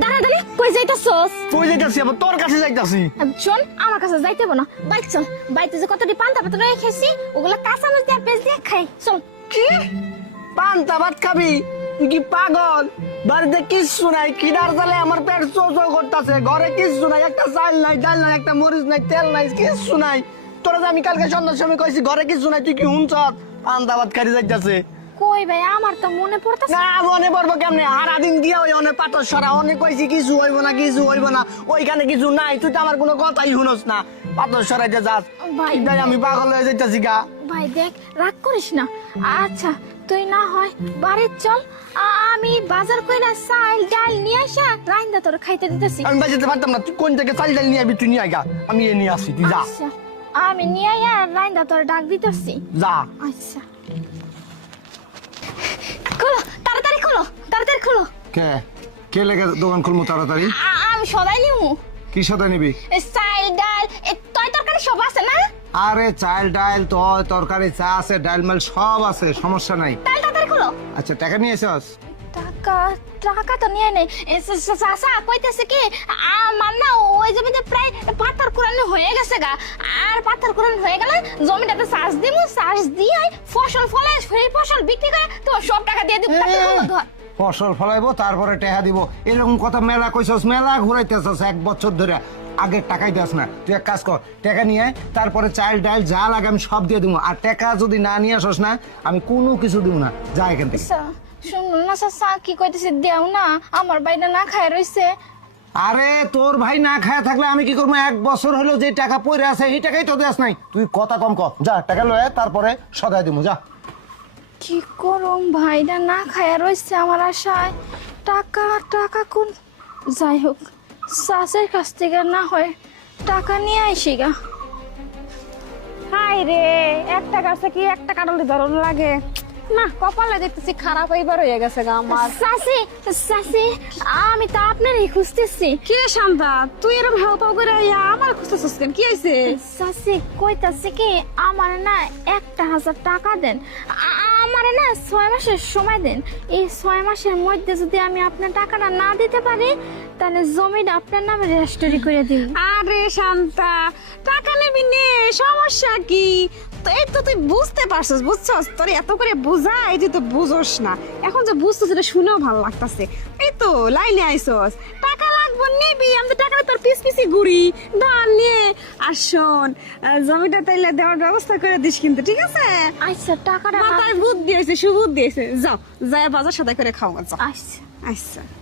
দাঁড়া দাঁড়ি কই যাইতাছস? তুই যাইতাছি আবার তোর কাছে যাইতাছি। শোন আমার কাছে যাইতে হবে না, বাইক চল। বাইতে যে কতটি পান্তা পাতা রেখেছি ওগুলা কাঁচা মাছ দিয়ে পেঁচ দিয়ে খাই, চল। কি পান্তা ভাত খাবি? তুই কি পাগল? বাড়িতে কিচ্ছু নাই, খিদার জ্বালে আমার পেট চৌ চৌ করতেছে। ঘরে কিচ্ছু নাই, একটা চাল নাই, ডাল নাই, একটা মরিচ নাই, তেল নাই, কিচ্ছু নাই। তোরা যে আমি কালকে সন্ধ্যার সময় কইছি ঘরে কিচ্ছু নাই, তুই কি হুনছ? পান্তা ভাত খাই যাইতাছে। কই ভাই আমার তো মনে পড়তাছে না মনে পড়বো কেমনে? সারাদিন গিয়া ওই অনেক পাথর সরা অনেক কইছি কিছু হইব না, কিছু হইব না, ওইখানে কিছু নাই। তুই তো আমার কোনো কথাই শুনস না, পাথর সরাইতে যাস। ভাই, তাই আমি পাগল হয়ে যাইতাছি গা। ভাই দেখ রাগ করিস না। আচ্ছা তুই না হয় বাড়ি চল, আমি বাজার কইরা চাল ডাল নিয়ে আসা রাইন্দা তোর খাইতে দিতেছি। আমি বাজাতে পারতাম না, তুই কোন থেকে চাল ডাল নিয়ে আবি? তুই নিয়ে আয় গা, আমি এ নিয়ে আসি, তুই যা। আচ্ছা আমি নিয়ে আয়া রাইন্দা তোর ডাক দিতেছি। যা। আচ্ছা খোলো তাড়াতাড়ি, খোলো তাড়াতাড়ি খোলো। কে কে লেগে দোকান খুলবো তাড়াতাড়ি? আমি সদাই নিমু। কি সাথে নিবি? চাল ডাল তয় তরকারি সব আছে না? আরে চাল ডাল তো তরকারি চা আছে, ডাল মাল সব আছে, সমস্যা নাই। তাড়াতাড়ি খোলো। আচ্ছা টাকা নিয়ে এসেছ? টাকা টাকা তো নিয়ে নেই। চাচা কইতেছে কি আমার না ওই জমিতে প্রায় পাথর কুড়ানো হয়ে গেছে গা। আর পাথর কুড়ানো হয়ে গেলে জমিটাতে চাষ দিব, চাষ দিয়ে ফসল ফলাই সেই ফসল বিক্রি করে তোমার সব টাকা দিয়ে দিব। ধর ফসল ফলাইবো তারপরে টাকা দিব, এরকম কথা মেলা কইছস, মেলা ঘুরাইতেছস 1 বছর ধরে। আগে টাকাই দাস না, তুই এক কাজ কর, টাকা নিয়ে আয়, তারপরে চাল ডাল যা লাগে আমি সব দিয়ে দিব। আর টাকা যদি না নিয়ে আসস না আমি কোনো কিছু দিব না, যা এখান থেকে। শুনুন না চাচা কি কইতেছে, দেও না আমার বাইনা না খায় রইছে। আরে তোর ভাই না খায় থাকলে আমি কি করবো? 1 বছর হলো যে টাকা পড়ে আছে এই টাকাই তো দেস নাই। তুই কথা কম কর, যা টাকা লয়ে তারপরে সদাই দিব, যা। কি করুম ভাইটা না খায় রইছে আমার আশায়। টাকা টাকা কোন যাই হোক চাষের কাছ থেকে না হয় টাকা নিয়ে আইসি গা। হাই রে, একটা গাছে কি একটা কাটলে ধরন লাগে না, কপালে দেখতেছি খারাপ হইবার হয়ে গেছে গা আমার। চাচি চাচি আমি তো আপনারই খুঁজতেছি। কি রে শান্তা, তুই এরকম হাও পাও করে আমার খুঁজতেছিস কেন? কি হয়েছে? চাচি কইতাছে কি আমার না 1,000 টাকা দেন, আমার না 6 মাসের সময় দেন। এই 6 মাসের মধ্যে যদি আমি আপনার টাকাটা না দিতে পারি তাহলে জমিটা আপনার নামে রেজিস্ট্রি করে দিই। আরে শান্তা, টাকা নেবি নে, সমস্যা কি? তো এই তো তুই বুঝতে পারছিস, বুঝছস? তোর এত করে বুঝাই তুই তো বুঝোস না। এখন যে বুঝছিস এটা শুনেও ভালো লাগতাছে। এই তো লাইনে আইছস, টাকা লাগবে নিবি, আমি তো টাকাটা তোর পিস পিসি ঘুরি ধান নিয়ে। আর শোন, জমিটা তাইলে দেওয়ার ব্যবস্থা করে দিস কিন্তু, ঠিক আছে? আচ্ছা টাকাটা মাথায় বুদ্ধি হয়েছে, সুবুদ্ধি হয়েছে। যাও যায় বাজার সদাই করে খাও। যাও। আচ্ছা আচ্ছা।